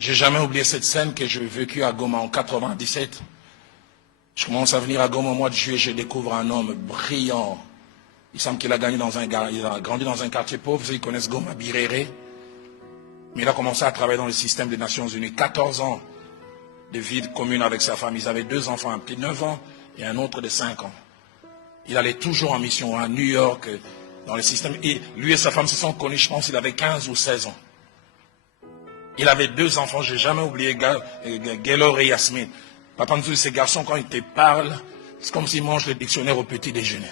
J'ai jamais oublié cette scène que j'ai vécue à Goma en 97. Je commence à venir à Goma au mois de juillet, je découvre un homme brillant. Il semble qu'il a grandi dans un quartier pauvre, ils connaissent Goma, Birere. Mais il a commencé à travailler dans le système des Nations Unies. 14 ans de vie commune avec sa femme. Ils avaient 2 enfants, un petit de 9 ans et un autre de 5 ans. Il allait toujours en mission à New York, dans le système. Et lui et sa femme se sont connus, je pense, il avait 15 ou 16 ans. Il avait 2 enfants, je n'ai jamais oublié Gaylor et Yasmine. Papa nous dit, ces garçons, quand ils te parlent, c'est comme s'ils mangent le dictionnaire au petit déjeuner.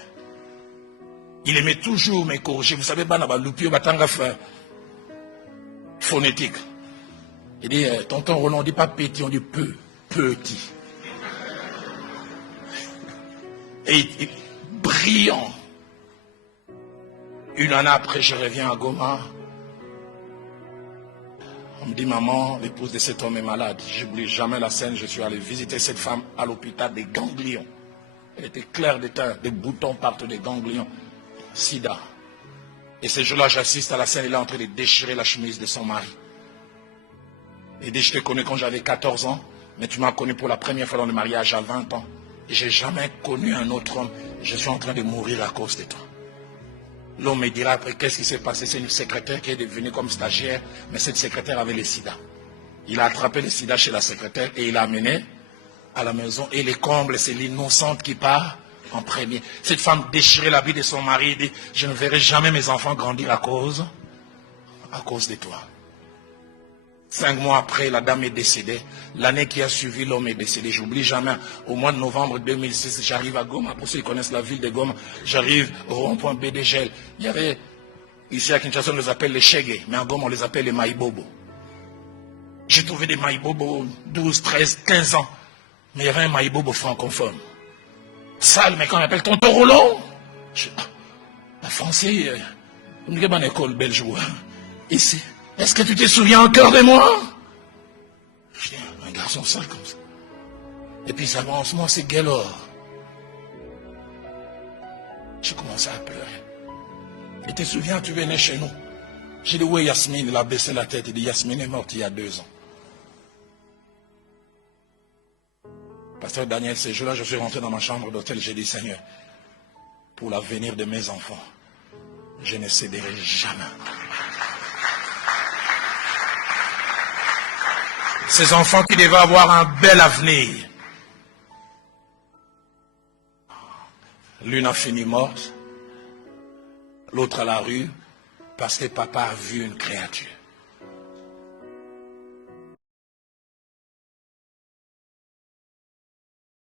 Il aimait toujours me corriger. Vous savez, Lupio Batanga phonétique. Il dit, tonton Roland, on ne dit pas petit, on dit petit. Et brillant. Une année après, je reviens à Goma. On me dit, maman, l'épouse de cet homme est malade. Je n'oublie jamais la scène. Je suis allé visiter cette femme à l'hôpital des ganglions. Elle était claire de teint, des boutons partout, des ganglions. Sida. Et ce jour-là, j'assiste à la scène. Il est en train de déchirer la chemise de son mari. Il dit, je te connais quand j'avais 14 ans, mais tu m'as connu pour la première fois dans le mariage à 20 ans. Et je n'ai jamais connu un autre homme. Je suis en train de mourir à cause de toi. L'homme me dira après, qu'est-ce qui s'est passé? C'est une secrétaire qui est devenue comme stagiaire, mais cette secrétaire avait le sida. Il a attrapé le sida chez la secrétaire et il l'a amené à la maison. Et les combles, c'est l'innocente qui part en premier. Cette femme déchirait l'habit de son mari et dit, je ne verrai jamais mes enfants grandir à cause de toi. 5 mois après, la dame est décédée. L'année qui a suivi, l'homme est décédé. J'oublie jamais. Au mois de novembre 2006, j'arrive à Goma. Pour ceux qui connaissent la ville de Goma, j'arrive au rond-point BDGL. Il y avait, ici à Kinshasa, on les appelle les Chege, mais à Goma, on les appelle les Maïbobo. J'ai trouvé des Maïbobo 12, 13, 15 ans. Mais il y avait un Maïbobo francophone. Sale, mais quand on appelle tonton Roland, la français, on dit une école belge. Ici. Est-ce que tu te souviens encore de moi? Je dis, un garçon sale comme ça. Et puis ça avance, moi c'est Gaylor. J'ai commencé à pleurer. Et te souviens, tu venais chez nous. J'ai dit, oui, Yasmine, il a baissé la tête. Il dit, Yasmine est morte il y a 2 ans. Pasteur Daniel, ce jour-là, je suis rentré dans ma chambre d'hôtel. J'ai dit, Seigneur, pour l'avenir de mes enfants, je ne céderai jamais. Ces enfants qui devaient avoir un bel avenir. L'une a fini morte, l'autre à la rue, parce que papa a vu une créature.